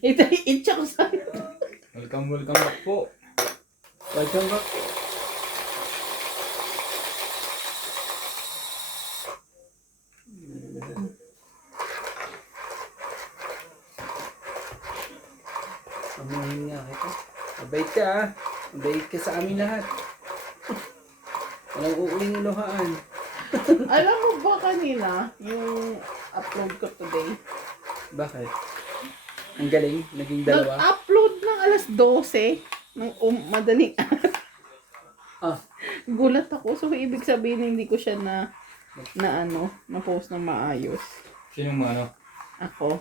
Ito, itcha ko sa... Welcome back po. Welcome back. Amahin nga kita. Mabait ka ah. Mabait ka sa amin lahat. Walang uuling iluhaan. Alam mo ba kanina, yung upload ko today? Bakit? Ang galing. Naging dalawa. Nag-upload ng alas 12 ng madaling Ah. Gulat ako. So, ibig sabihin hindi ko siya na post ng maayos. Sino mo ano? Ako.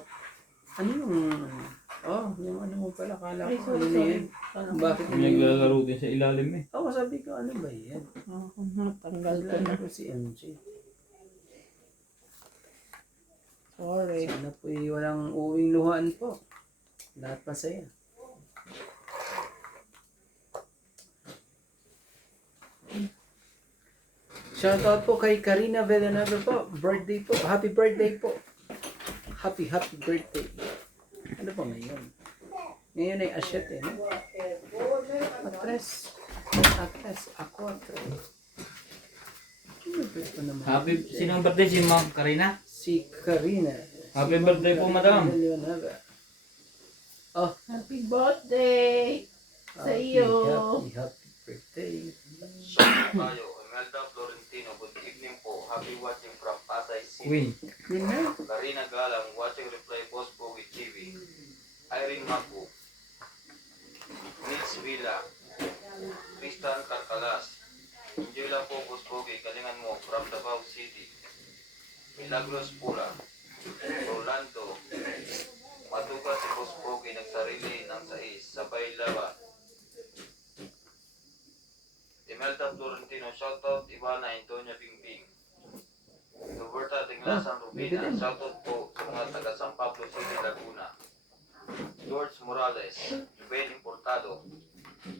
Ano yung... Oh, yung ano mo pala. Kala Ay, ko sorry, ano na yan. Bakit May naglalaro din sa ilalim eh. Oo, sabi ko, ano ba yan? Natanggal ko na. Kala ko si MJ. Sorry. Sana po'y walang uwing luhaan po. Lahat masaya. Shoutout po kay Karina Villanueva po. Birthday po. Happy birthday po. Happy birthday. Ano ba ngayon? Ngayon ay asyete, no? Atres. Ako atres. Sino ba naman? Happy, sinong birthday? Si Ma'am Karina? Si Karina. Happy birthday po, madam. Villanueva. Oh, Happy birthday sa iyo. Happy birthday. Tayo, Imelda Florentino, good evening po. Happy watching from Pasay City. Queen. Yun na. Karina Galang, watching Reply Post po with TV. Irene Mapu. Nils Villa. Tristan Carcalas. Enjoy lang po, Boss Pogi. Galingan mo from Davao City. Milagros Pula. Rolando. Matuga si Boss Pogi nagsarili ng sais. Sabay laban. Imelda Florentino, shoutout Ivana Antonia Bingbing. Roberta Tinglasan Rubina, shoutout po sa mga taga San Pablo City, Laguna. George Morales, Ruben Importado,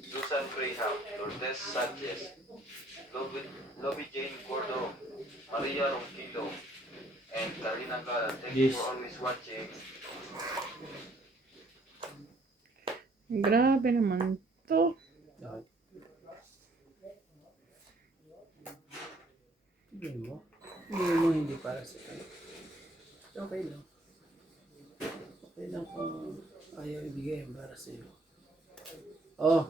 Susan Graham, Lourdes Sanchez, Lobby Jane Gordo, Maria Ronquillo, and Karina Galan. Thank you Yes. for always watching. Grabe naman to. Hindi mo. Hindi mo hindi para sa kanya. Okay lang. Okay lang kung ayaw ibigay yung para sa iyo. Oh.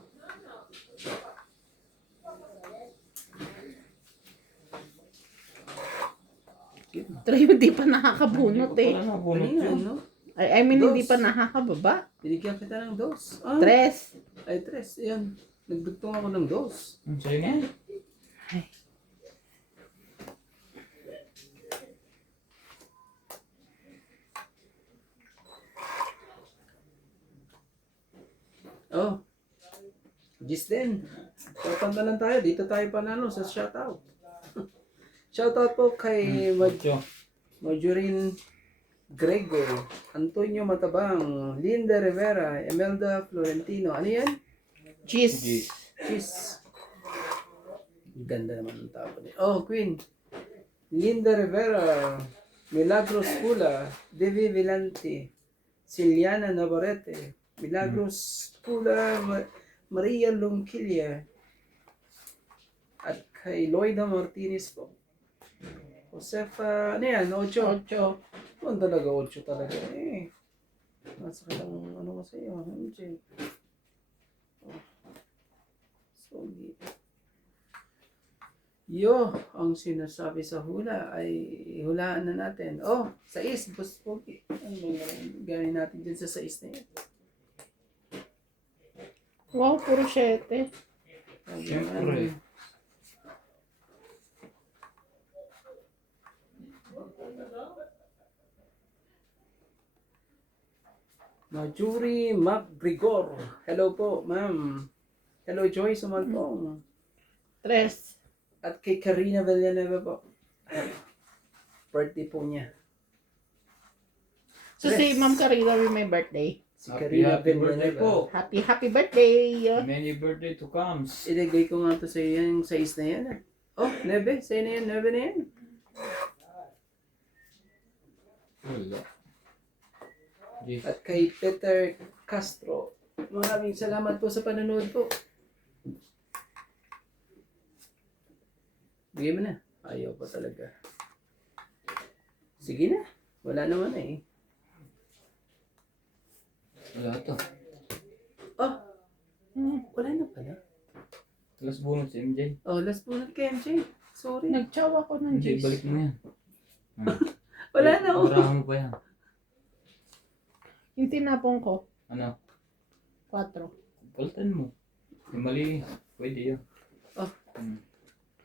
Pero hindi pa nakakabunot eh. Wala na Ano bunot yan, yun. no? I mean, Dos. hindi pa nakakababa. Binigyan kita ng dos. Ah, Tres. ay, tres. Yan. Nagdugtong ako ng dos. Ang sa'yo nga. Oh. Gis din. Shoutout na lang tayo. Dito tayo panalo sa shoutout. Shoutout po kay Ocho. Majorin Grego, Antonio Matabang, Linda Rivera, Imelda Florentino. Ano yan? Cheese. Gis. Cheese. Ganda naman ng tao niya. Oh, Queen. Linda Rivera, Milagros Pula, Devi Vilante, Ciliana Navarrete, Milagros Pula, Maria Longquilla, at kay Loida Martinez po. Josefa, ano yan? Ocho. Ocho. Ano talaga? Ocho talaga eh. Masakit ang ano ko sa iyo, MJ. Oh. Sogi. Yo, ang sinasabi sa hula ay hulaan na natin. Oh, sais, Boss Pogi. Ano ba gawin natin dyan sa sais na yan? Wow, puro 7. Siyempre. Marjorie MacGregor. Hello po, ma'am. Hello, Joy Sumalpong. Tres. At kay Karina Villanueva po. Birthday po niya. So si Ma'am Karina will may birthday. Si Happy Karina birthday Villanueva. po. Happy birthday. Many birthday to comes. Ilagay ko nga to sa iyo yung size na yan. Oh, 9. Sa'yo na yan, 9 na yan. Wala. G. At kay Peter Castro. Maraming salamat po sa panonood po. Bigay mo na. Ayaw pa talaga. Sige na. Wala naman eh. Wala to. Oh, wala na pala. Last bunot si MJ. Oh, last bunot kay MJ. Sorry. Nagtsawa ko ng MJ, juice. balik mo yan. Wala na oh. Barahan mo pa yan. Yung tinapong ko, Ano? 4. Palitan mo. Yung mali. Pwede yun. Oh.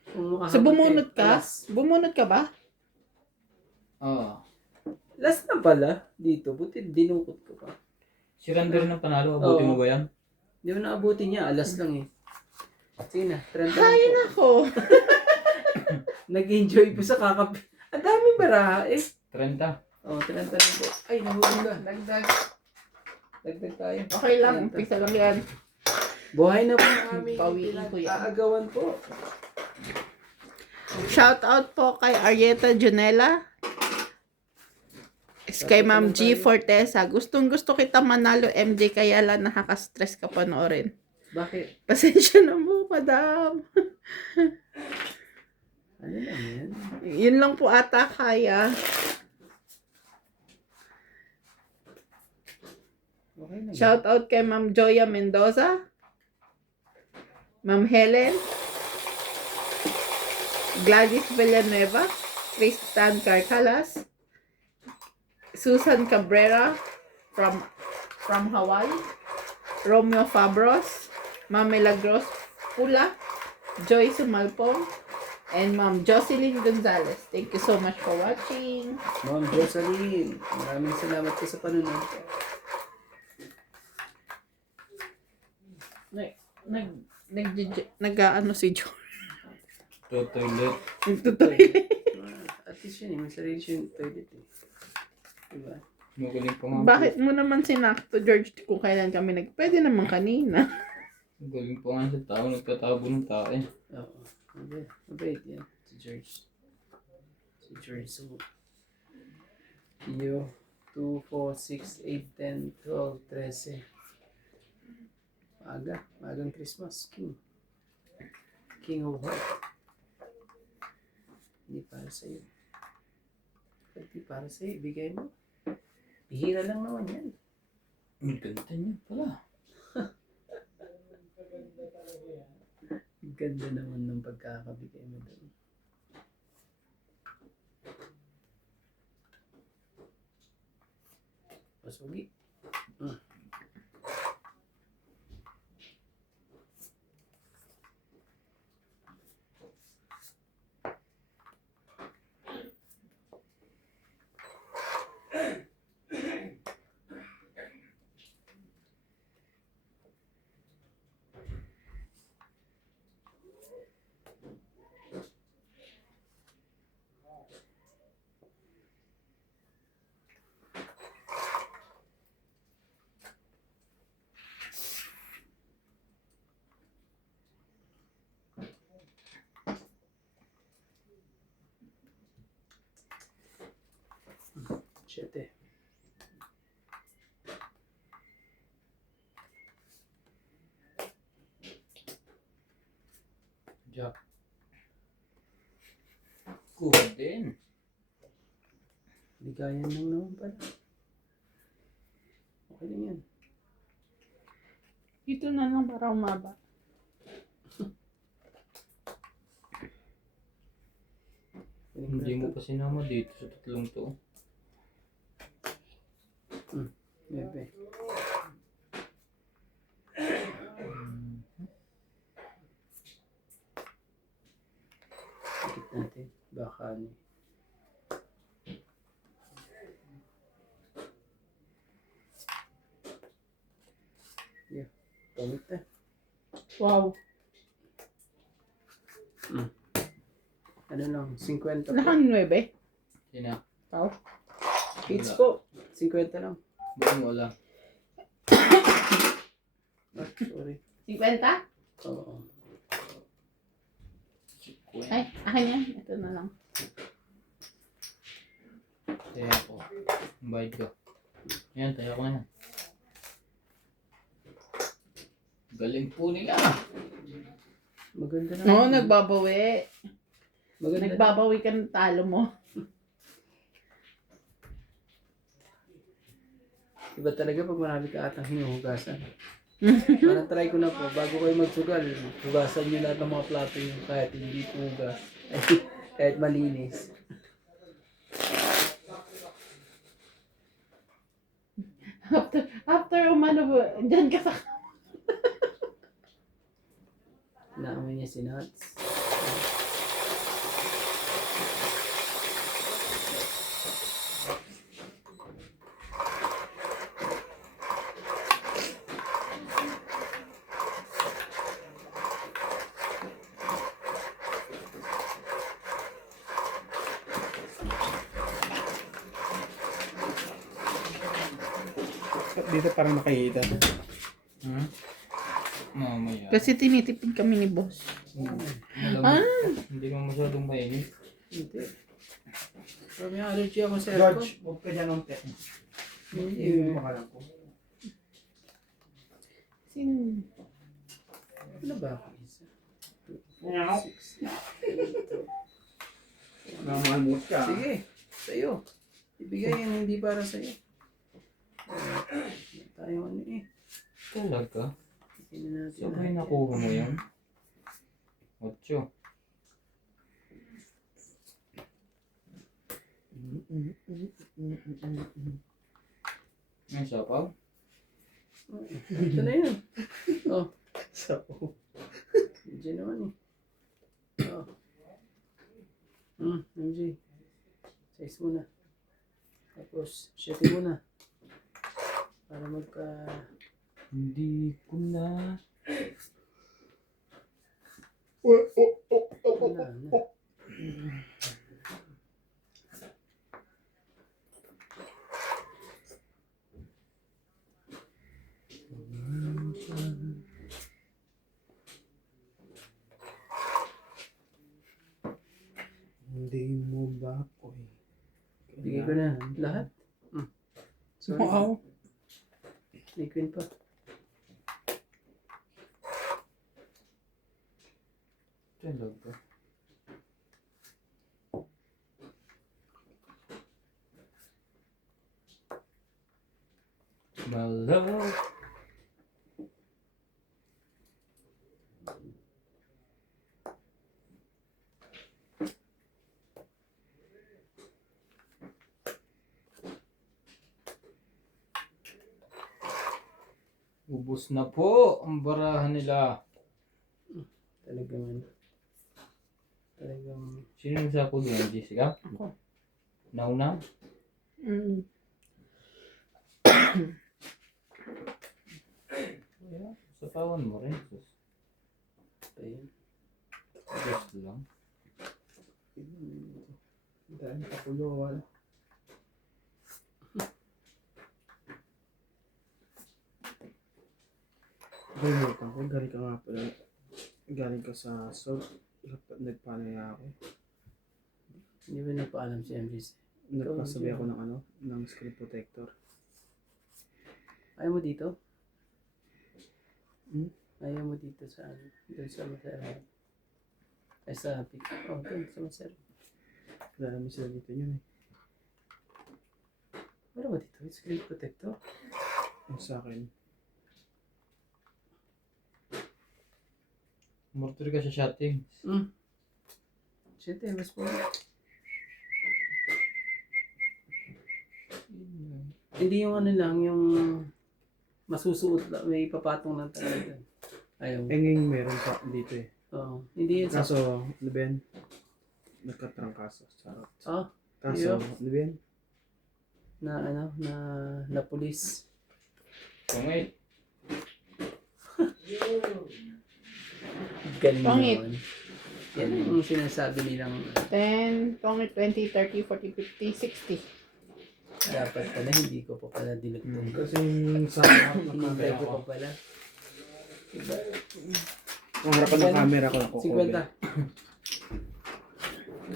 Kung So, bumunot ka? Last. Bumunot ka ba? Oo. Last na pala. Dito. Buti dinukot ko pa. Si Randy rin ang panalo. Abutin Oo. mo ba yan? Hindi mo naabutin niya. Alas lang eh. Sige na. 30 lang Kain po. ako. Nag-enjoy po sa kakap... Ang daming baraha eh. 30. Oh, 30 lang po. Ay, nahulog ba? Dagdag. Dagdag tayo. Okay lang, 30. umpisa lang yan. Buhay na po ang aming Pawiin ko yan. pinag-aagawan po. Shout out po kay Arieta Junela. Kay Ma'am G. Fortesa. Gustong gusto kita manalo, MJ, kaya lang nakaka-stress ka panoorin. Bakit? Pasensya na mo, madam. Ano lang yan? Yun lang po ata kaya. Okay lang. Shout out kay Ma'am Joya Mendoza. Ma'am Helen. Gladys Villanueva. Tristan Carcalas. Susan Cabrera from Hawaii. Romeo Fabros. Ma'am Milagros Pula. Joy Sumalpong. And Ma'am Jocelyn Gonzalez. Thank you so much for watching. Ma'am Jocelyn, maraming salamat po sa panunod. Nag-ano si Joy. Toilet. Nagtutoy. At least yun eh, may sarili siya yung toilet eh. Diba? Magaling pa nga. Bakit mo naman sinakto, George, kung kailan kami pwede naman kanina. Magaling pa nga sa tao. Nagtatabo ng tao eh. Oo. Mabait yan. Si George. Si George. So, Iyo, 2, 4, 6, 8, 10, 12, 13. Maaga. Maagang Christmas. King. King of Heart. Hindi para sa'yo. Hindi para sa'yo. Ibigay mo. Bihira lang naman yan. Ang ganda niya pala. Ganda naman ng pagkakabigay mo doon. Pasugi. Siyete. Jack. Kuha din. Bigayan lang naman pala. Okay lang yan. Dito na lang para umaba. Hindi mo pa sinama dito sa tatlong to. Bebe. Ikit natin. Baka ano. Yeah. Pamit na. Wow. Ano lang, 50 po. Nakang 9. Sina? Wow. Kids po. 50 lang. Bukan wala. Ah, sorry. 50? Oo. Ay, akin yan. Ito na lang. Kaya po. Bayad ko. Yan, tayo ko na yan. Galing po nila. Maganda na. Oo, nagbabawi. Maganda na. Nagbabawi ka ng talo mo. Iba talaga pag marami ka atang hinuhugasan. Parang try ko na po, bago kayo magsugal, hugasan nyo lahat ng mga plato yung kahit hindi po hugas. Kahit malinis. After umano, dyan ka sa... Naamoy niya si Nuts. Dito parang nakahita. Hmm? Mamaya. Kasi tinitipid kami ni boss. Malamig. Hindi mo masyadong mainit. Hindi. Pero may allergy ako sa aircon. George, huwag ka dyan ng te. Hindi. Hindi pa ka lang po. Sin... Ano ba ako isa? Meow. Namanmut ka. Sige, sa'yo. Ibigay yan hindi para sa'yo. Tayo ano eh. Talaga? Hindi na natin. Sabay nakuha mo yan? 8. May sapaw? Ito na yan. Oh, So, medyo naman eh. Oh. MJ. Size muna. Tapos, 7 muna. Para magka... Hindi ko na. Wala na. hindi mo ba ako Bigay ko na lahat. Sorry. Wow. May queen pa. Talaga. Malo. Ubus na po ang barahan nila. Talagang Sino yung sa ako doon, Jessica? Ako. Nauna? Mm. Yeah. Sapawan mo rin. ayun. Just lang. Dahil kapuluhan. Kalimutan ko, galing ka nga pala. Galing ka sa Sol. Nagpanaya ako. Hindi ba nagpaalam si MJ? Nagpasabi ako ng ng screen protector. Ayaw mo dito? Hmm? Ayaw mo dito sa doon sa Masero. Ay sa pic. Oh, doon sa Masero. Wala naman sila dito yun eh. Wala ba dito? Screen protector? Yung sa akin. Mortar ka sa shotting. Siyempre, mas po. Hindi yung ano lang, yung masusuot lang, may papatong lang talaga. Ayaw. Eh ngayon meron pa dito eh. Oo. Hindi yun sa... Kaso, ano ba yan? Nagkatrangkaso. Sarap. Oh, Kaso, yeah. ano ba yan? na pulis. Pangit. Galing Pangit. naman. Yan yung sinasabi nilang 10, 20, 30, 40, 50, 60. dapat pala, hindi ko pa pala dinugtong. Kasi yung sa harap ng Hinintay camera ko ko. pa pala. Diba? Ang harapan ng camera ko nakukover. 50.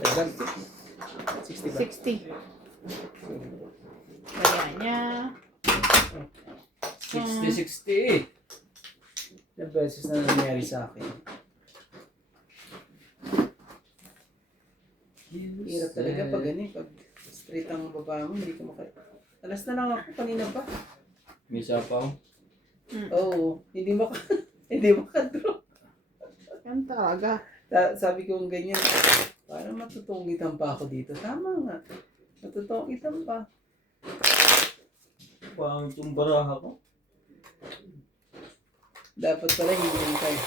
Dagdag. 60 ba? 60. Kaya niya. 60-60. Ilang beses na nangyari sa akin. Hirap talaga pag pag straight ang baba mo, hindi ka Alas na lang ako kanina pa. May isa pa ako. Oo, hindi hindi makadraw. Yan talaga. Sabi ko ganyan, parang matutungitan pa ako dito. Tama nga, matutungitan pa. Pangit yung baraha ko. Dapat pala hindi tayo.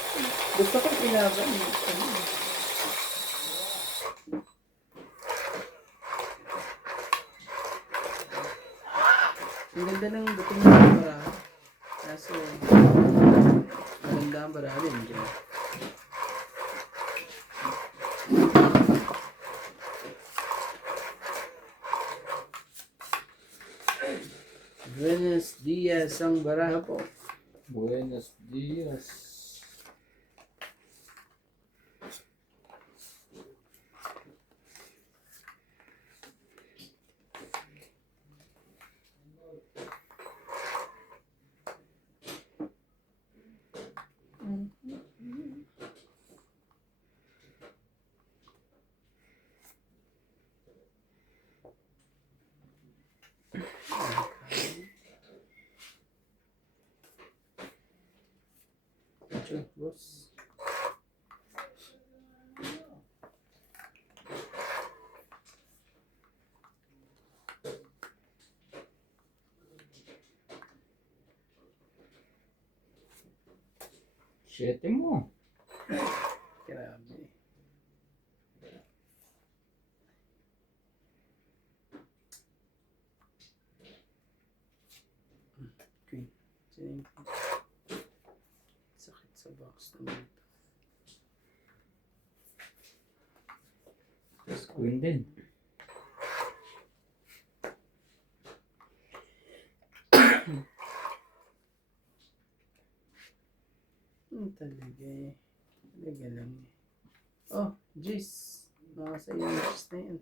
Gusto ko pinaban. Ang ganda ng dating ng baraha. Kaso, maganda ang baraha din dyan. Buenos dias ang baraha po. Buenos dias. Sure, boss. Siyete mo. Grabe. Okay. Sakit sa box naman. Queen din. Talaga eh. Talaga lang eh. Oh, Jace. Nakasaya yung Jace na yan.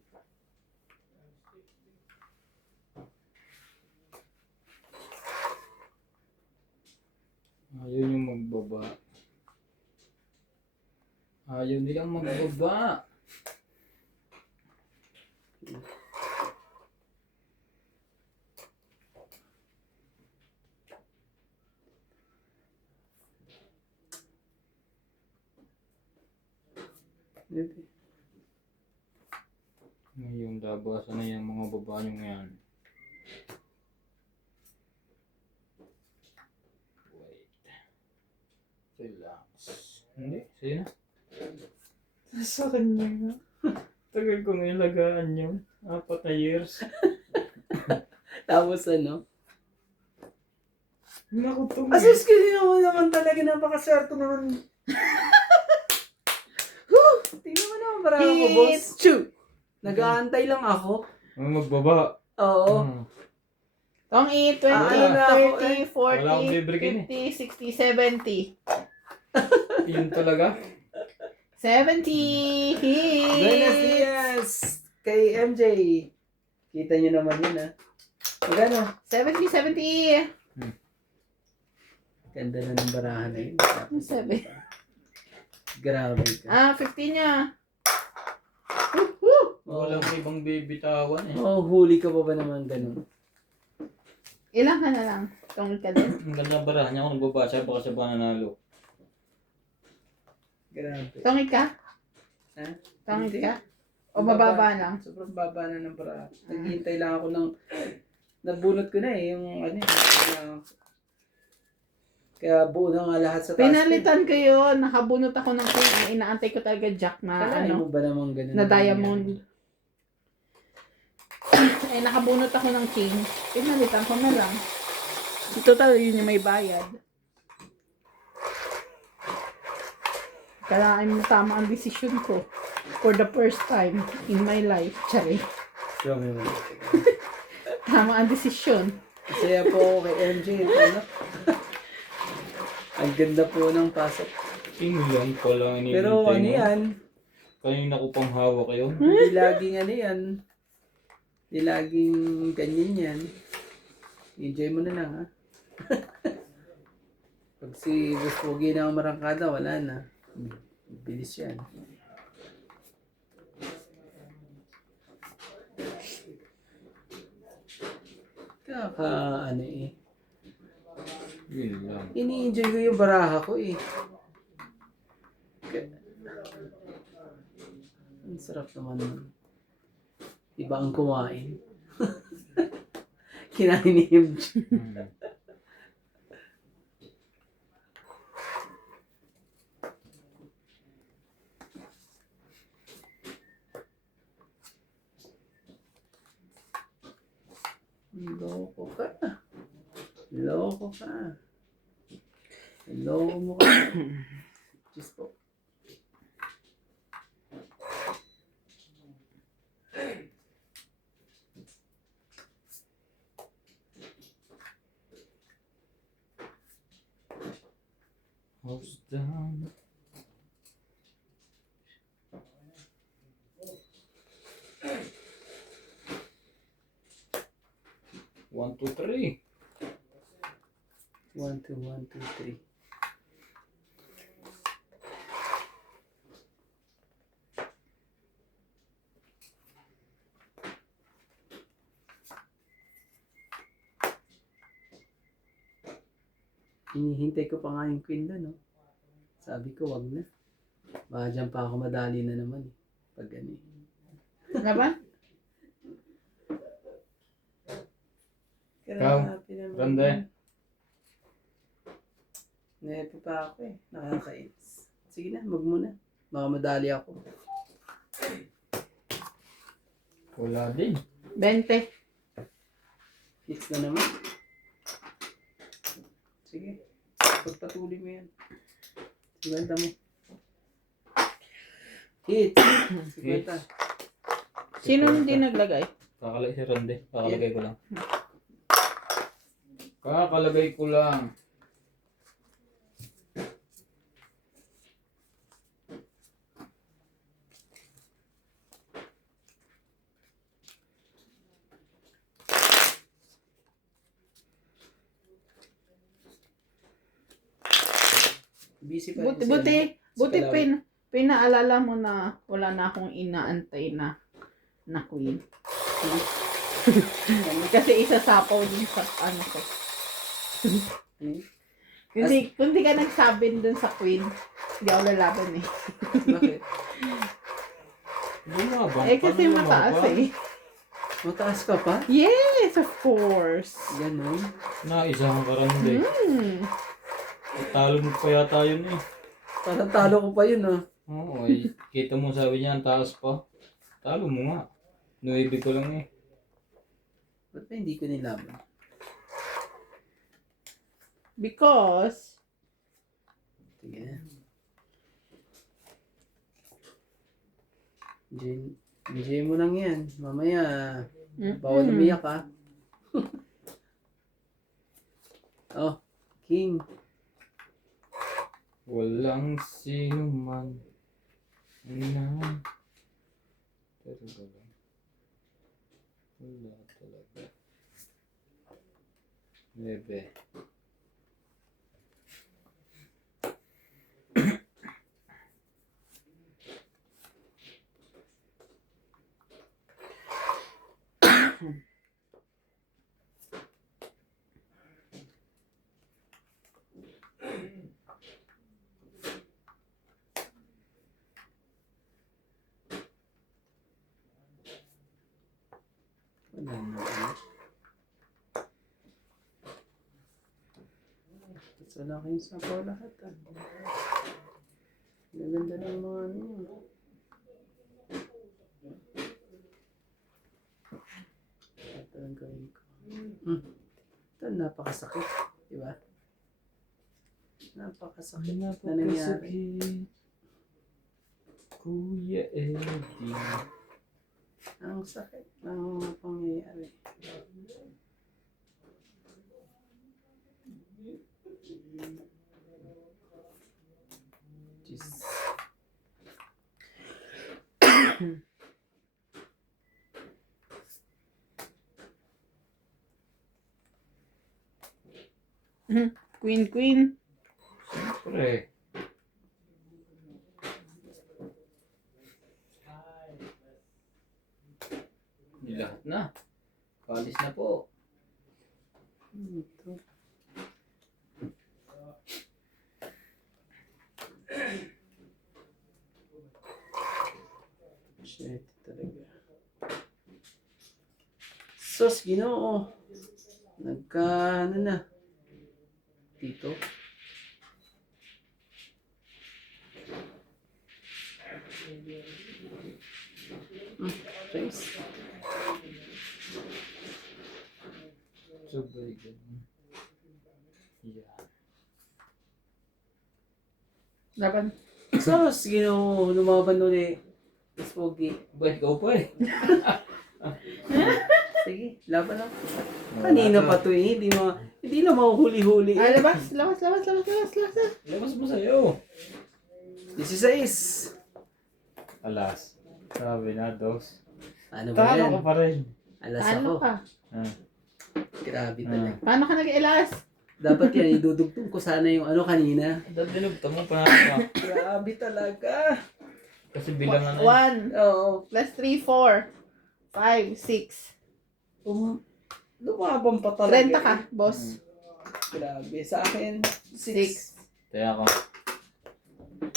Ayaw yung magbaba. Ayaw nilang magbaba. Hindi. Ngayon, labasan na yung mga babae nyo ngayon. Wait. Relax. Hindi, sige na. Sa kanya nga. Tagal ko nga ilagaan yun. 4 na years. Tapos ano? Nakutong Asus ko naman talaga napakaswerte naman. Tingnan mo naman para ako, boss. Chew! Nag-aantay lang ako. Magbaba. Oo. Tong 20, ano na ako, 30, Wala akong 40, bibigyan 50, 60, 70. Yun talaga. 70 Buenos hits! dias! Kay MJ. Kita nyo naman yun, ha? Magano? 70, 70. Ganda na ng barahan na yun. Sabi. Grabe ka. 50 niya. Walang ibang bibitawan eh. Oh, huli ka pa ba naman ganun? Ilang ka na lang. Tong ka din. Ang ganda ng barahan niya ako nagbabasa baka siya ba nanalo. Grabe. Tongit ka? Ha? Tongit Hindi. ka? O bababa lang? Sobrang baba na ng barahan. Naghihintay lang ako ng... Nabunot ko na eh, yung ano kaya buo na nga lahat sa taas. Pinalitan ko yun. Nakabunot ako ng king. Inaantay ko talaga jack na Kalahin ano. mo ba naman ganun? Na diamond. Nakabunot ako ng king. Pinalitan ko na lang. Total, yun yung may bayad. Kailangan mo tama ang desisyon ko. For the first time in my life. Tsari. Show me mo. Tama ang desisyon. Masaya po ako kay MJ. Ano? Ang ganda po ng pasok. King lang pala ang Pero ano yan? Kanina ko pang hawak yun. Hindi laging ano yan. Hindi laging ganyan yan. Enjoy mo na lang, ha? Pag si Boss Pogi na ang marangkada, wala na. Bilis yan. Ano eh. Yun lang. Ini-enjoy ko yung baraha ko eh. Ang sarap naman nun. Iba ang kumain. Kinain ni MJ. Loko ka. Loko ka. Loko mo ka. Diyos po. House down. One, two, three. 1, 2, 1, 2, 3. Hinihintay ko pa nga yung queen doon, no? Sabi ko, wag na. Baka dyan pa ako madali na naman, eh. Pag gani. Laban? Ikaw, Rande. Nepe pa ako eh. Nakakainis. Sige na, wag muna. Baka madali ako. Wala din. 20. Fix na naman. Sige. Pagpatuloy mo yan. Sigwenta mo. Hit. Sigwenta. Sino hindi naglagay? Kakalagay si Rande. Kakalagay ko lang. Kakalagay ko lang. Busy pa Buti, rin buti, si buti Kalawi. pinaalala mo na wala na akong inaantay na queen. Kasi isasapaw din sa ano ko. Hmm? Kung di ka nagsabin dun sa queen, hindi ako lalaban eh. Bakit? Lumabang. Eh kasi Paano mataas lumabang? eh. Mataas ka pa? Yes, of course. Ganon. Naisang ka Rande. Talo mo pa yata yun eh. Parang talo ko pa yun ah. Oo, ay, kita mo sabi niya ang taas pa. Talo mo nga. 9 ko lang eh. Ba't ba hindi ko nilaban? Because, Sige na. Enjoy mo lang yan. Mamaya, bawal umiyak ha. Oh, King. Walang sino man na talaga lang. Wala talaga. Bebe. Wala na. Tapos wala kayong sapaw lahat ah. Gaganda ng mga ano yun. Ito ang gawin ko. Ito napakasakit. Diba? Napakasakit na nangyari. Kuya Eddie. Ang sakit ng mga pangyayari. Jeez. Queen, queen. Siyempre. Hindi lahat na. Kalis na po. Ito. Shit talaga. Sus, Ginoo. Ano na. Dito. Thanks. So very good. Yeah. Dapat. Sus, Ginoo. Lumaban ulit. Mas pogi. Ba, ikaw pa eh. Sige, laban lang. Kanina pa to eh. Hindi na mahuhuli-huli. Ah, labas. Labas. Labas mo sa'yo. 16. Alas. Sabi na, dos. Ano ba Talo yan? ka pa rin. Alas Paano ako. ka? Ah. Grabe talaga. Paano ka nag-elas? Dapat yan, idudugtong ko sana yung ano kanina. Dahil dinugta mo pa na. Grabe talaga. Kasi bilangan na. 1 Oo. plus 3, 4, 5, 6. Lumabang pa talaga. 30 ka, boss. Grabe. Sa akin, 6. Kaya ako.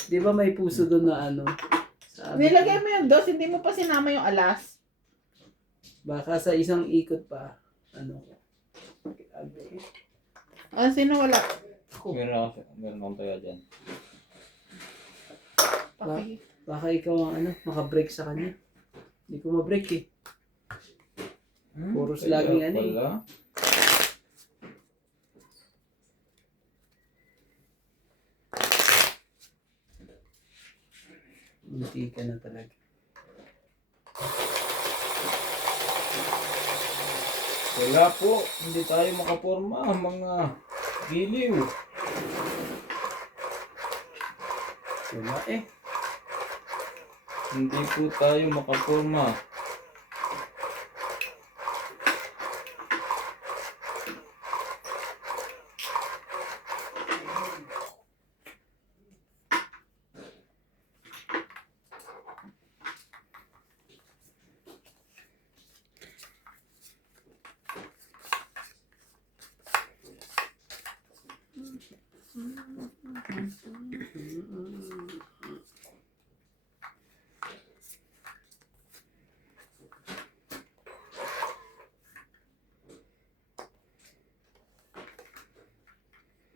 Di ba may puso doon na ano? Sabi Nilagay ko, mo yung dos, hindi mo pa sinama yung alas. baka sa isang ikot pa. Ano? Grabe. Ah, sino wala? Meron akong tayo dyan. Paki. Baka ikaw ang ano, makabreak sa kanya. Hindi ko mabreak eh. Puros Kaya laging ano eh. pala. Munti ka na talaga. Wala po. Hindi tayo makaporma. Mga giliw. Wala eh. Hindi po tayo makaporma.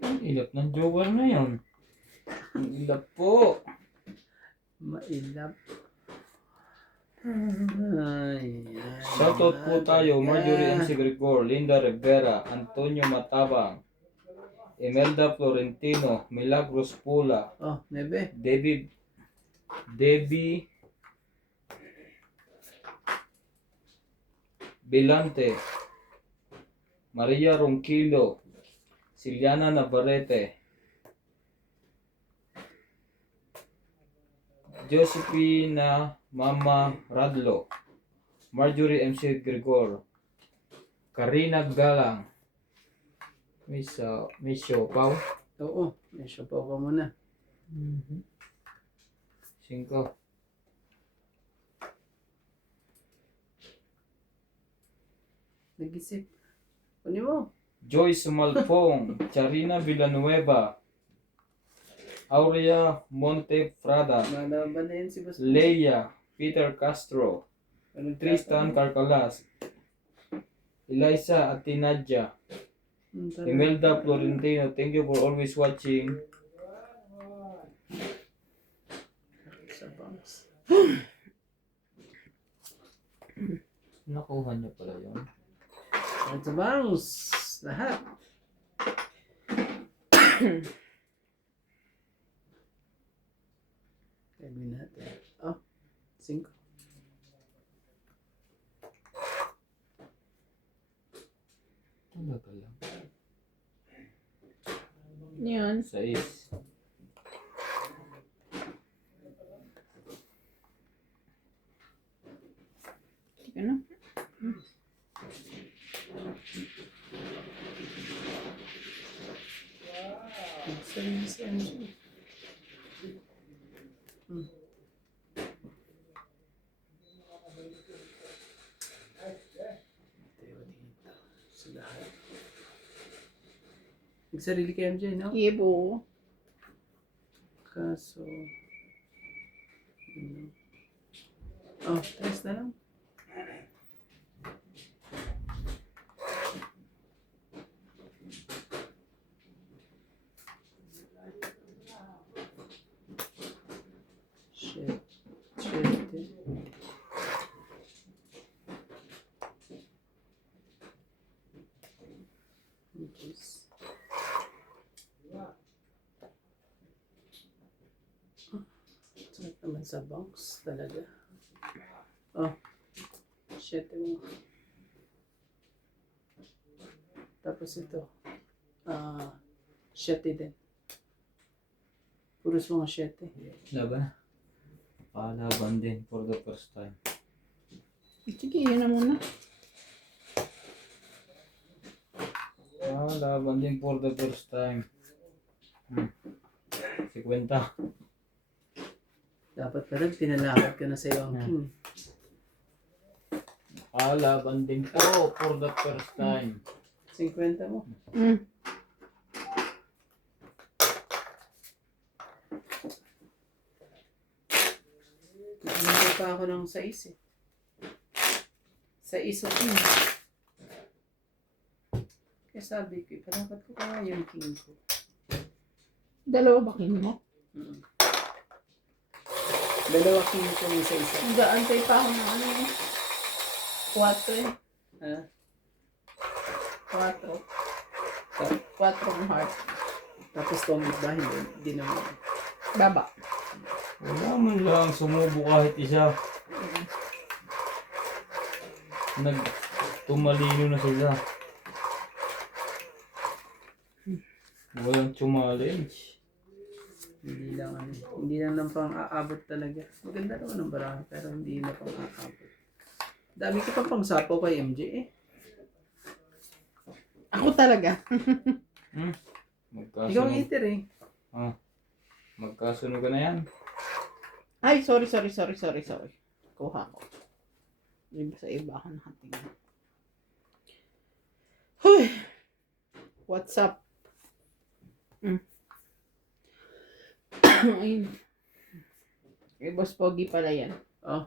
Ang ilap ng joker na yun. Ang ilap po. Mailap. Ay, Shoutout po tayo, Marjorie MC Grigor, Linda Rivera, Antonio Matabang, Imelda Florentino, Milagros Pula, Oh, nebe. Debbie Bilante, Maria Ronquillo, Siliana Navarrete, Josephina Mama Radlo, Marjorie MC Grigor, Karina Galang, Miss Pau, Oo, may siyapaw ka muna. 5, Nag-isip. Kunin mo. Joyce Malpong, Charina Villanueva, Aurea Montefrada, Malaban na yan si Boss. Leia Peter Castro, Tristan Carcalas, Eliza Atinadja, Imelda Florentino. Thank you for always watching. Sa bangs. Nakuha niyo pala yun. Sa bangs. Lahat. Gagawin natin. Oh, 5. Talaga lang. Yun. 6. Sige na. Sarili si MJ. Tayo dito. Sa lahat. Nagsarili kay MJ, no? Ibo. Kaso... Oh, test na lang. Shit. Shit. Yes. Sarap naman sa box talaga. Oh. Shit mo. Tapos ito. Shit din. Puros mga shit eh. Laban. Laban din for the first time. Sige, yun na muna. Laban din for the first time. 50. Dapat pala pinalakad ka na sa iyo ang king. Laban din po for the first time. 50 mo. Mm. Hindi pa ako ng 6 eh. 6 o king. Kaya sabi ko, ipalakad ko kaya yung king ko. Dalawa ba kin mo? Dalawa king ko yung sa isa. Nag-aantay pa ako ng ano eh. 4 eh. Ha? 4. Ta- 4 ng heart. Tapos tongit ba? Hindi naman. Baba. Wala man lang sumubo kahit isa. Tumalino na sila. Walang challenge. Hindi lang ng pang-aabot talaga. Maganda naman ang barang pero hindi na pang-aabot. Dami ko pa pang sapo kay MJ eh. Ako talaga. Ikaw ang eater eh. Magkasunog na yan. Ay, sorry. Kuha ko. Iba sa iba ako nakatingin. Huy! What's up? Ayun. Eh, Boss Pogi pala yan. Oh.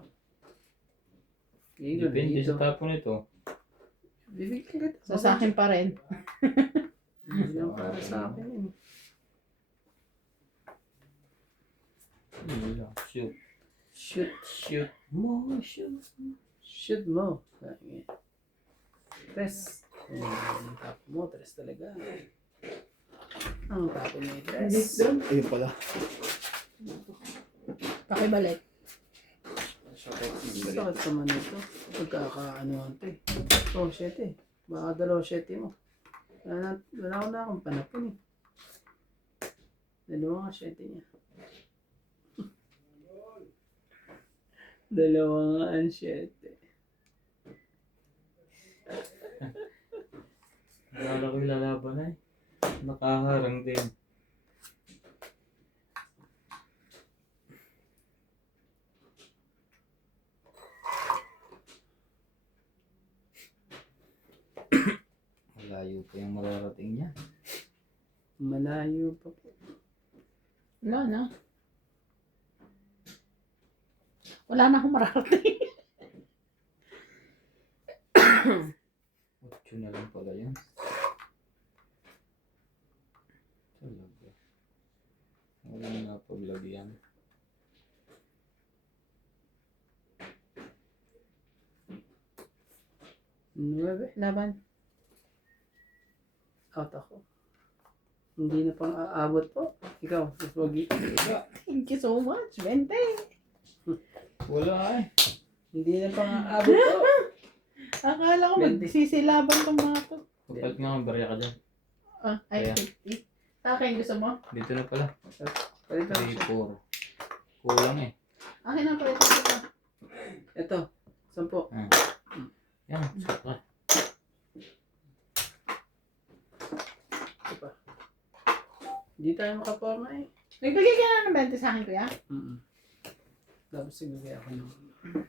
Yun, Depende dito. sa tapo nito. Bibigyan ka. Sa akin pa rin. Hindi lang para sa akin eh. Shoot. Shoot mo. Shoot mo. Tres. Ang tapo mo, tres talaga. Ang tapo niya yung tres. Ayun pala. Pakibalik. Bakit naman ito? Pagkakaano ito eh. Oh, 7. Baka 2 7 mo. Wala ko na akong panapon eh. 2 nga 7 niya. 2 nga ang 7. Wala ko ilalaban ay. Nakaharang din. Malayo pa yung mararating niya. Malayo pa po. Wala na. Wala na akong mararating. 8 na lang pala yan. Talaga. Wala na paglagyan. 9. Laban. Out ako. Hindi na pang aabot po. Ikaw, Mas Pogi. Thank you so much. 20. Wala eh. Hindi na pang aabot po. Akala ko 20. magsisilaban tong mga to. Kapalit nga ang barya ka dyan. Ay, Kaya. 50. Sa akin, gusto mo? Dito na pala. Palit lang 3, siya. 4. Kulang eh. Akin na pala ito. Ito, 10. Yan, saka. Ito pa. Hindi tayo makaporma eh. Nagbigay ka na ng 20 sa akin, kuya? Tapos siguro ako ng...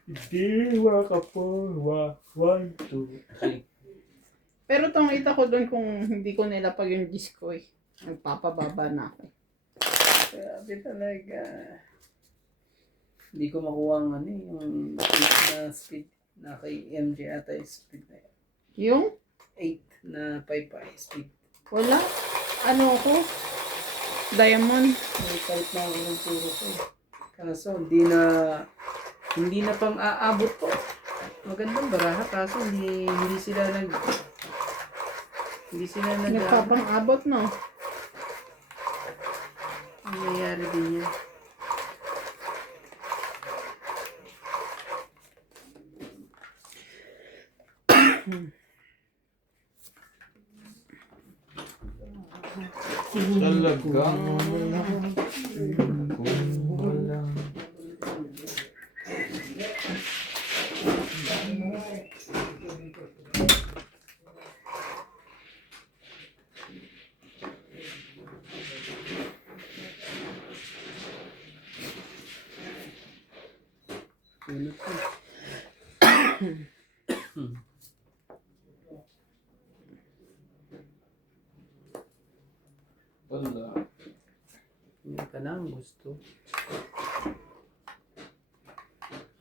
Hindi, waka po. 1, 2, 3. Pero tong ita ko doon kung hindi ko nilapag yung disco eh. Nagpapababa na ako. Grabe talaga. Hindi ko makuha ang ano eh, yung 8 na speed. Na kay MJ ata yung speed na yun. Yung? 8 na paypay speed. Wala. Ano ko? Diamond. May kahit na ako ng puro ko eh. Kaso hindi na pang aabot po. Magandang baraha kaso hindi sila Nagpapang-abot, no? Ang nangyayari din yan. Talagang kung wala. Tulog ko. Wala. Yun ka na ang gusto.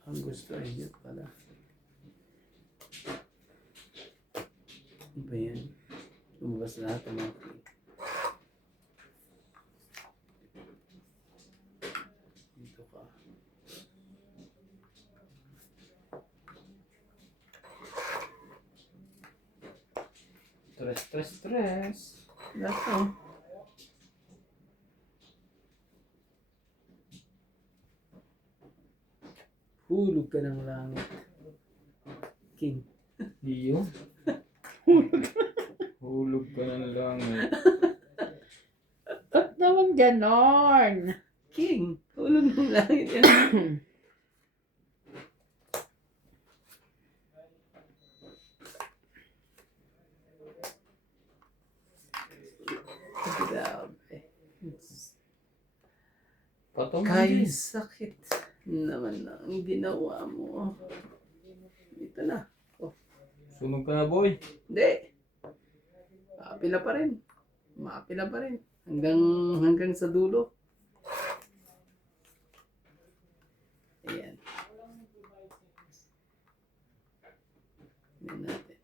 Ang gusto ay yun pala. Ano ba yan? Lumabas lahat ang mga play. Dito ka. Stress. Lahat to. Hulog ka ng langit. King. Iyo. Hulog ka ng langit. Ba't naman ganon? King. Hulog ng langit yan. Grabe. Patong Kay sakit naman ang ginawa mo. Ito na. Sunog ka na, boy. Hindi. Maapila pa rin. Maapila pa rin. Hanggang sa dulo. Ayan. Ayan natin.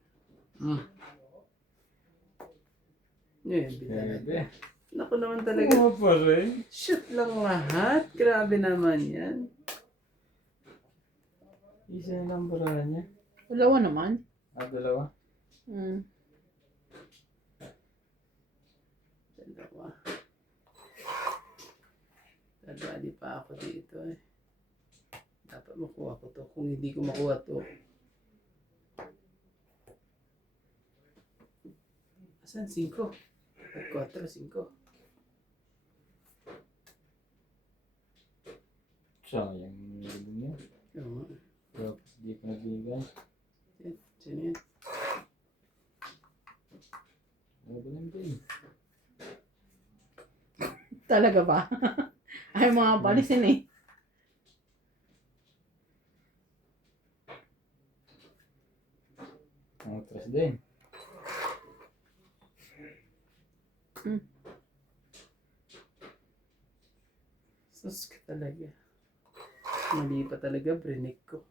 Ayan, bitawan. Bebe. Naku naman talaga. Oo pa rin. Shoot lang lahat. Grabe naman yan. Isa na lang barahan niya. Dalawa naman. Dalawa. Dalawa. Dadali pa ako dito eh. Dapat makuha ko to. Kung hindi ko makuha to. Asan? 5? 4, 5. Sayang yung niya. Oo. Tapos di ko nabigay. Sino yan? Ano ba lang din? Talaga ba? Ay, mga balisin eh. Ang tres din. Sus ka talaga. Mali pa talaga, brinik ko.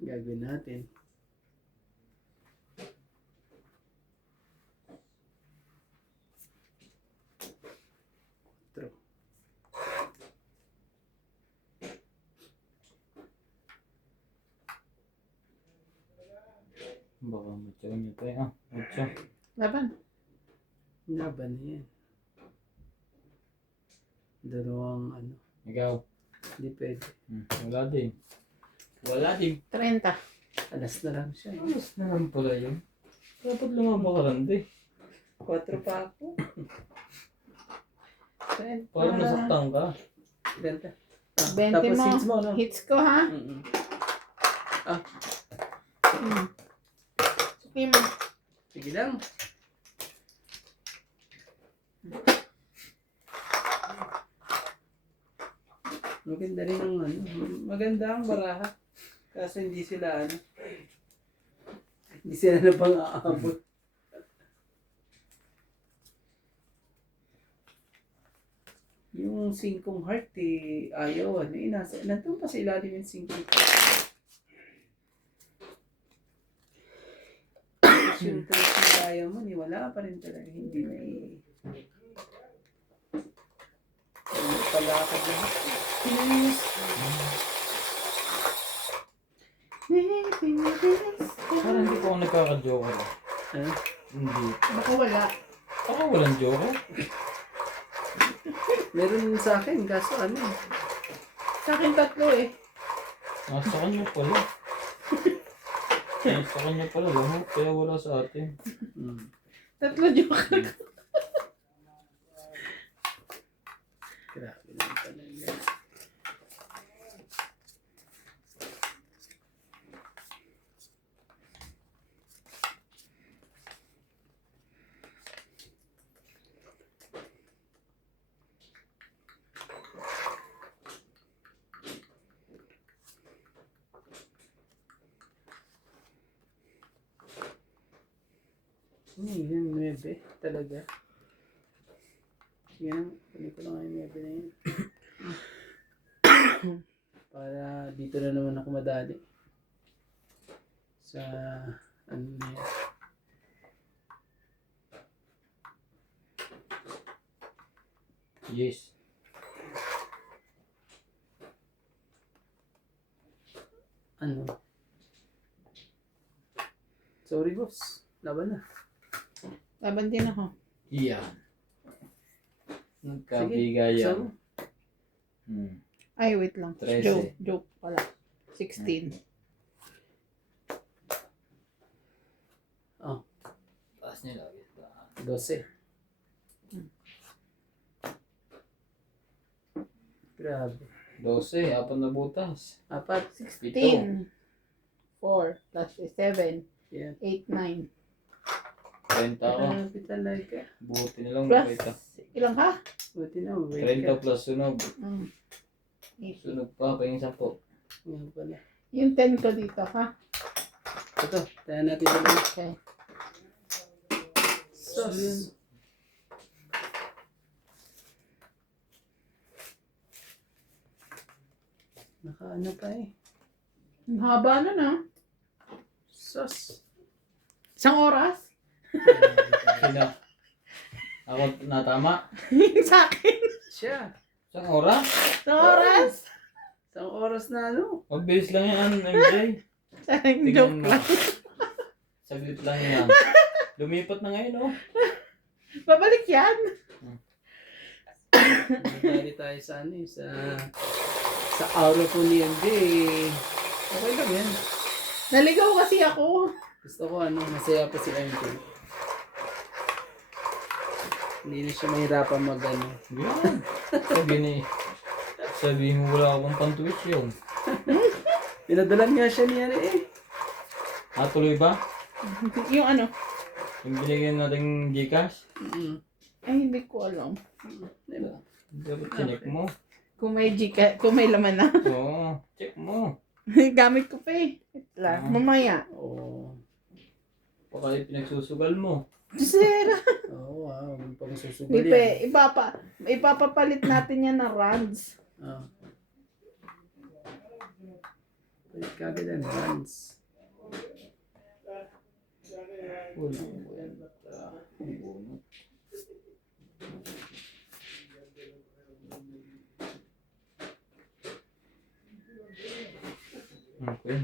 Gagawin natin. True. Baka matyaw niyo tayo. Matyaw. Laban. Laban na yan. Dalawang ano. Ikaw. Hindi pwede. Wala din. Wala din. 30. Alas na lang siya. Alas na lang pala yun. Dapat lumaba ka lang din. 4 pa ako. 30. Parang nasaktan ka. Ganda. 20 Tapos mo. hits mo, no? Hits ko, ha? Mm-mm. Sige mo. Sige lang. Maganda rin ang ano. Maganda ang baraha. Kaso hindi sila ano. Hindi sila na pang aabot. Yung 5 heart eh, ayaw ano eh. Nandun pa sa ilalim yung 5. Tapos yung 3 na ayaw mo, ni wala pa rin talaga. Hindi na eh. Palakad lahat. Please. Parang hindi ko ako nagkaka-joker. Ano? Hindi. Baka wala. Ako walang joker. Meron sa akin, kaso ano eh. Sa akin 3 eh. Nasa kanya pala. Nasa kanya pala lahat. Kaya wala sa atin. 3 joker. Grabe naman talaga. Yun, 9 talaga. Sige lang, kunin ko lang yung 9 na yun. Para dito na naman ako madali. Sa ano na yun. Yes. Ano? Sorry boss, laban na. Laban din ako. Iyan. Nagkabigayan. So, Ay, wait lang. 13. Joke pala. 16. Taas niya lagi. 12. Grabe. 12. Apat na butas. Apat. 16. 4 plus 7. Yan. 8, 9. 30 ako. Grabe talaga. Buti na lang Plus, makita. ilang ka? Buti na, wait 30 ka. plus sunog. 8. Sunog pa. Pahing 10. Yan pala. Yung 10 ko dito, ha? Ito, tayo natin dito. Okay. Sus. Nakaano pa eh. Ang haba na na. Sus. Isang oras? Sino? Ako natama? Sa akin. Siya. Isang oras? Isang oras. Isang oras na ano. Mabilis lang yan, MJ. Ang Tingnan joke mo. lang. Saglit lang yan. Lumipat na ngayon, oh. Babalik yan. Dali tayo sa ano eh, sa aura po ni MJ. Okay lang yan. Naligaw kasi ako. Gusto ko ano, masaya pa si MJ. Hindi na siya mahirapan mag ano. Yan. Sabihin mo wala akong pantuition. Pinadalan nga siya niya eh. Tuloy ba? Yung ano? Yung binigyan nating Gcash? Ay, hindi ko alam. Dapat chinek mo. Kung may kung may laman na. Oo, check mo. Gamit ko pa eh. Wait lang. Mamaya. Oo. Baka pinagsusugal mo. Sira. Oo, wow. Ang pangsusugal Hindi pa yan. eh. Ipapapalit natin yan ng rods. Oo. Palit kagad ang runs. Walang kwenta. Bunot. Okay.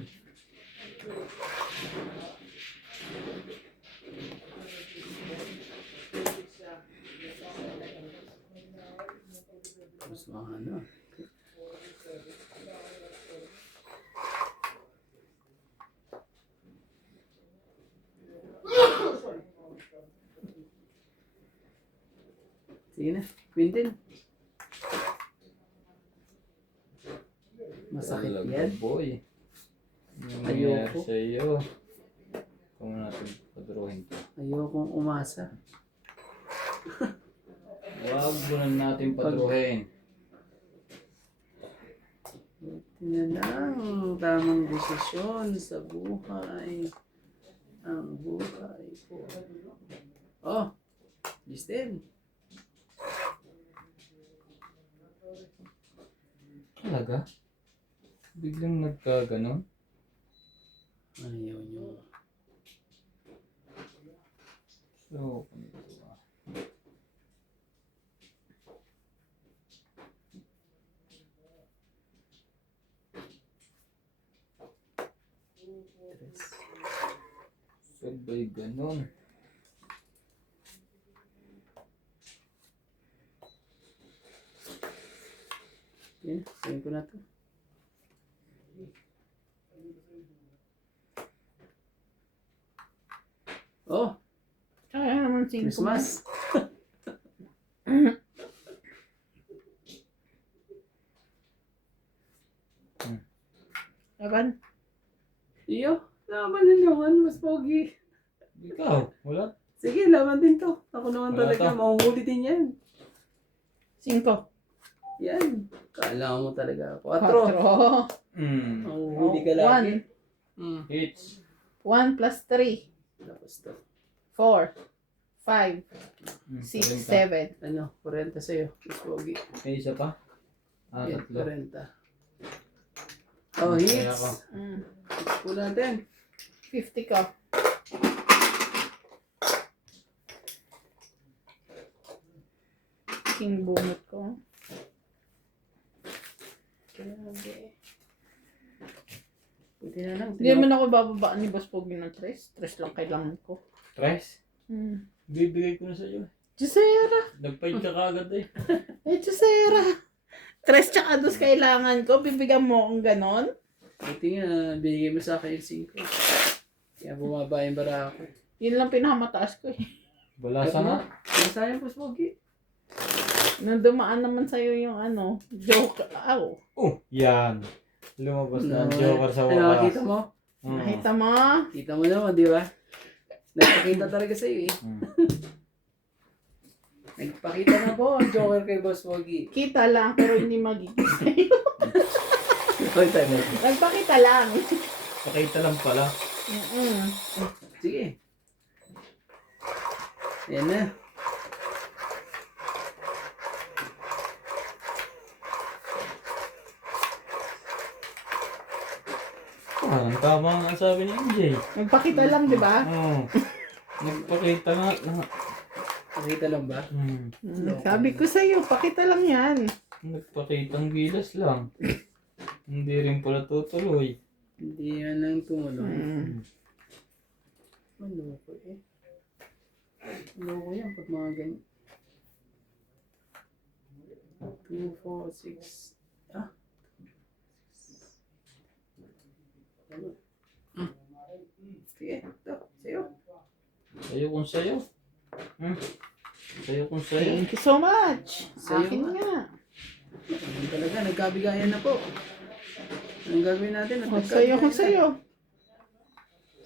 Mas mga ano. Sige na, Quintin. Masakit Talaga, yan. boy. Yung nangyayari Ayoko. sa iyo. Kung natin padruhin to. Ayokong umasa. Huwag mo na natin padruhin. Buti na lang, tamang desisyon sa buhay. Ang buhay po. Oh, Justin. Talaga? Biglang nagkaganon? Ayaw nyo. So, ganito ba? Sabay ganon. Yan, sayin ko na to. Oh, Kaya naman 5. Christmas. Laban. Iyo, laban na naman, mas pogi. Ikaw, wala. Sige, laban din to. Ako naman Wala talaga, to. mahuhuli din yan. 5. Yan. Kala mo talaga. 4. 4. Mahuhuli ka lagi. 1. Hits. 1 plus 3. Tapos to. 4. 5. 6. 7. Ano, 40 sa'yo. Mas pogi. May isa pa? Yan, Tatlo. 40. Oh, Kaya hits. ako. Hits po natin. 50 ka. King bumot ko. Grabe. Buti na lang. Hindi naman ako bababaan ni Boss Pogi ng 3. 3 lang kailangan ko. Tres? Hmm. Bibigay ko na sa'yo. Jusera! Nagpaid ka kagad eh. Jusera! 3 tsaka 2 kailangan ko. Bibigyan mo akong ganon. Buti nga, binigay mo sa akin yung 5. Kaya bumaba yung bara ako. Yun lang pinakamataas ko eh. Balasa nga. Ano sayang po, Smokey? Nung dumaan naman sa'yo yung joke. Aw. Oh, yan. Lumabas na ang Ano, Joker sa Ano, wakas. nakita mo? Nakita mo? Kita mo naman, di ba? Nagpakita talaga sa'yo eh. Nagpakita na po ang Joker kay Boss Woggy. Kita lang pero hindi magiging sa'yo. Hoy, tayo. Nagpakita lang. Pakita lang pala. Sige. Yan na. Ang tama nga sabi ni MJ. Nagpakita lang, di ba? Oo. Nagpakita nga. Nakita lang ba? Sabi ko sa'yo, pakita lang yan. Nagpakitang gilas lang. Hindi rin pala tutuloy. Hindi yan ang tumuloy. Mm. Maloko eh. Maloko yan pag mga ganyan. 2, 4, 6. Ah? Sige, ito. Sa'yo. Sayo kung sayo. Sayo kung sayo. Thank you so much. Sa'yo Akin nga. nga. Ayun talaga, nagkabigayan na po. Anong gagawin natin? At O, sa'yo kung nagkabigayan na. sa'yo.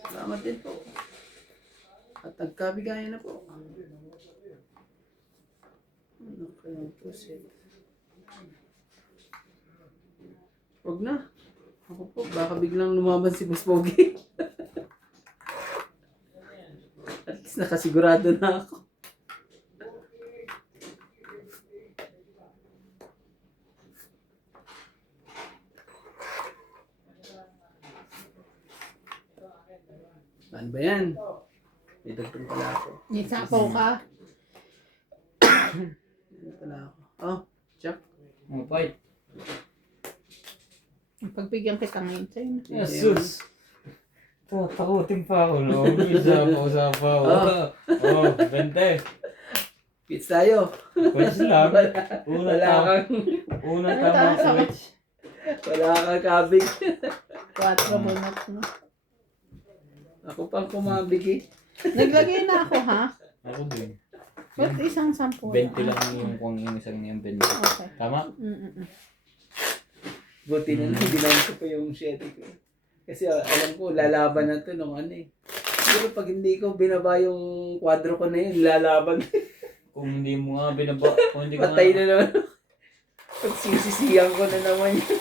Salamat din po. At nagkabigayan na po. Ano kaya po siya? Huwag na. Ako po, baka biglang lumaban si Boss Pogi. At least nakasigurado na ako. Ano ba yan? May dagdag pala ako. Nisapaw ka. May pala ako. Oh, Chuck. Oh, fight. Pagbigyan kita ngayon sa'yo na. Jesus. Takutin pa ako, no? Usapaw. Oh, 20. Pits tayo. Pwede lang. Una Wala tama. kang, Una Ano tama tama? switch. wala kang kabig. 4 bunot mo. Ako pang kumabig eh. Naglagay na ako, ha? Ako din. Ba't isang 10? 20 lang yung kung yung isang niyang 20. Okay. Tama? Mm-mm. Buti na lang, ginamit ko pa yung 7 ko. Kasi alam ko, lalaban na to nung ano eh. Pero pag hindi ko binaba yung kwadro ko na yun, lalaban. Kung hindi mo nga binaba, kung hindi ko Patay nga, na naman. Pag sisisiyan ko na naman yun.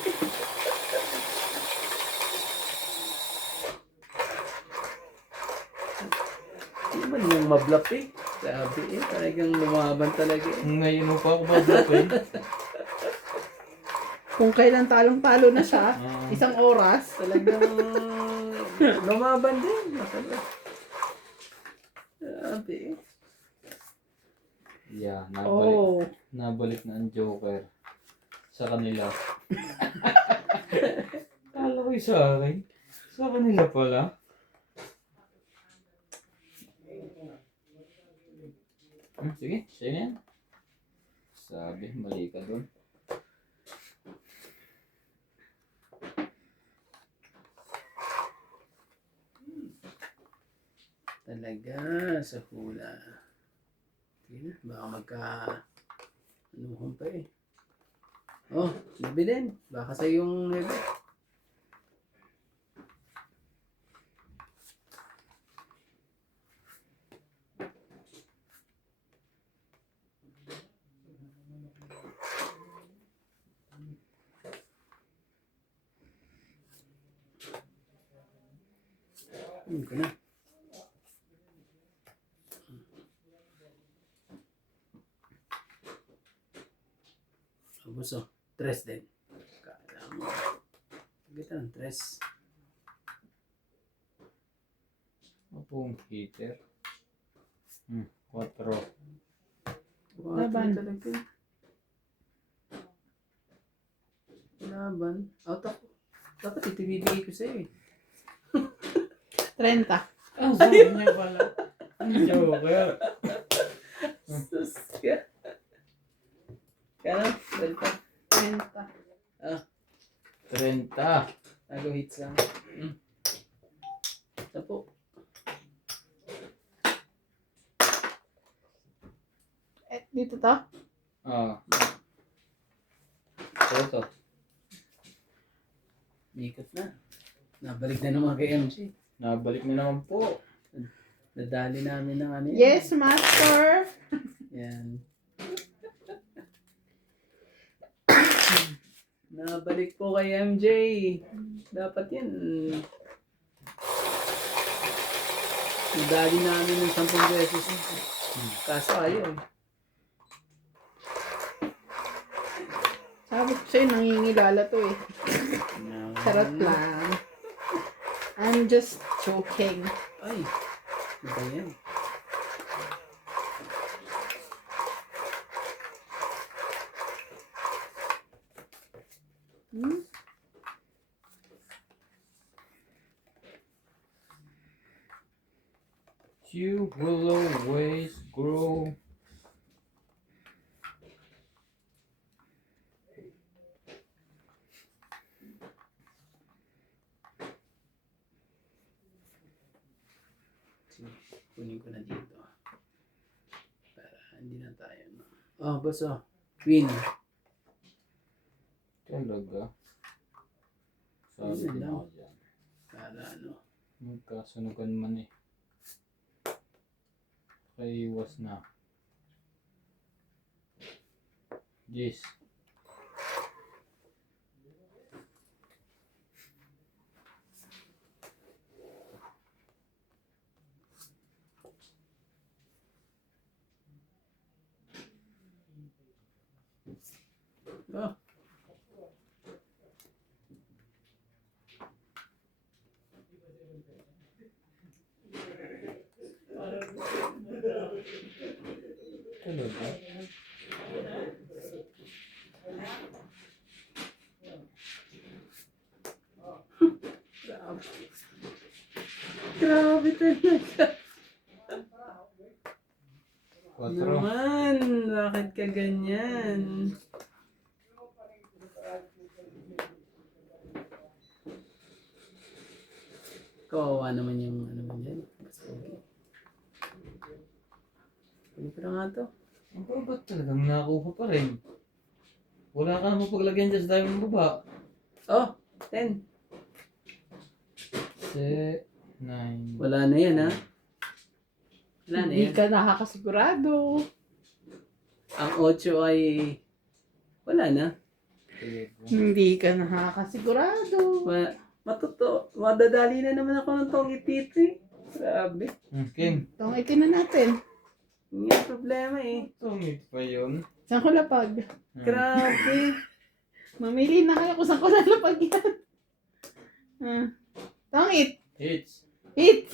Hindi man yung mablap eh. Sabi eh, talagang lumaban talaga eh. ngayon mo pa ako mablapin. Kung kailan talong-talo na siya, Ah. isang oras. Talagang lumaban din. Sabi eh. Yeah, nabalik. Oh. Nabalik na ang Joker sa kanila. Kala ko sa akin. Sa kanila pala. Sige, siya na yan. Sabi, mali ka dun. Talaga, sa hula. Sige na, baka anuhan pa eh. Oh, gabi din. Baka sa yung nebe. Ko na. Gusto, tres din. Kala mo. Pagkita ng tres. Ano pong heater? 4. Laban. Talaga. Laban. Out ako. Dapat ito bibigay ko sa'yo eh. 30. Ang sabi niya pala. Ang Joker. Sus ka. Kano? 30. 30. 30. Nago hits lang. Tapo. Dito to? Ito. Ikot na. Nabalik na naman kay MC. Nabalik na naman po. Nadali namin ng ano yan. Yes, master. Yan. Nabalik po kay MJ. Dapat yan. Nadali namin ng 10 beses. Kaso ayaw eh. Sabi ko sa'yo, nangingilala to eh. Charot lang. I'm just joking. Ay. Iba yan. Hmm? You will always grow. Kunin ko na dito. Para hindi na tayo. No? Oh, boss oh. Queen. Talaga. Sabi Yun din lang. ako dyan. Para ano. Magkasunugan man eh. Kaiwas na. Yes. Oh. Talaga. Grabe talaga. 4. Naman, bakit ka ganyan? Kawawa naman yung ano man dyan. Mas pogi. Pwede ko na nga to. Ang ba't talagang nakuha pa rin? Wala ka naman paglagyan dyan sa dami ng baba. Oh, 10. 9. Wala na yan, ha? Wala na Hindi yan. ka nakakasigurado. Ang 8 ay... Wala na. Hindi ka nakakasigurado. Madadali na naman ako ng tongit dito, eh. Grabe. King. Tungitin na natin. Hindi ang problema, eh. Tumit pa yun. Saan ko lapag? Grabe. Mamili na kayo kung saan ko lalapag yan. Tungit. Hits. Hit.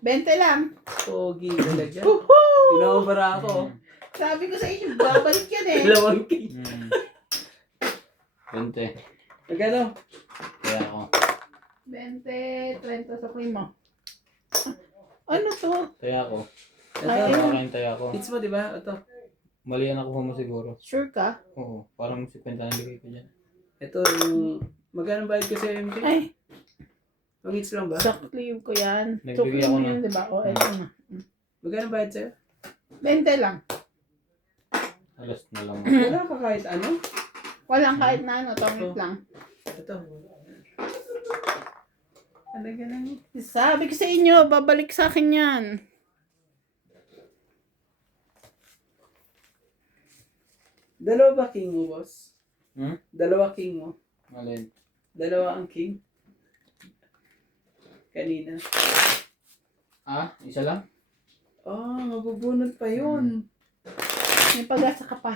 20 lang. Pogi talaga. Woohoo! Pinakabara ako. Sabi ko sa inyo, babalik yan eh. Dalawang king. 20. Magkano? Kaya ako. 20, 30 sa primo. Ano to? Taya ako. Ito. Ay. Kakain taya ako. Hits mo, di ba? Ito. Mali ang nakuha mo siguro. Sure ka? Oo. Parang si Penta na bigay ko dyan. Ito yung... Magkano bayad ko sa MJ? Ay, Pang hits lang ba? shock leave ko yan. Nagbigay Shock leave ako mo na. yun, di ba? O, eto na. Magkano bayad sa'yo? 20 lang. Alas na lang. Wala ka kahit ano? Walang kahit na ano, tungit lang. Ito. Ano ganun? Sabi ko sa inyo, babalik sa akin yan. Dalawa ba king mo, boss? Dalawa king mo? Malin. Dalawa ang king? Kanina. Isa lang? Mabubunot pa yun. May pag-asa ka pa.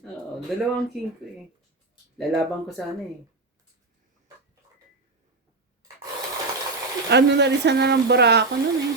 Oo, dalawang king ko eh. Lalaban ko sana eh. Ano na rin sana ng bara ako nun eh.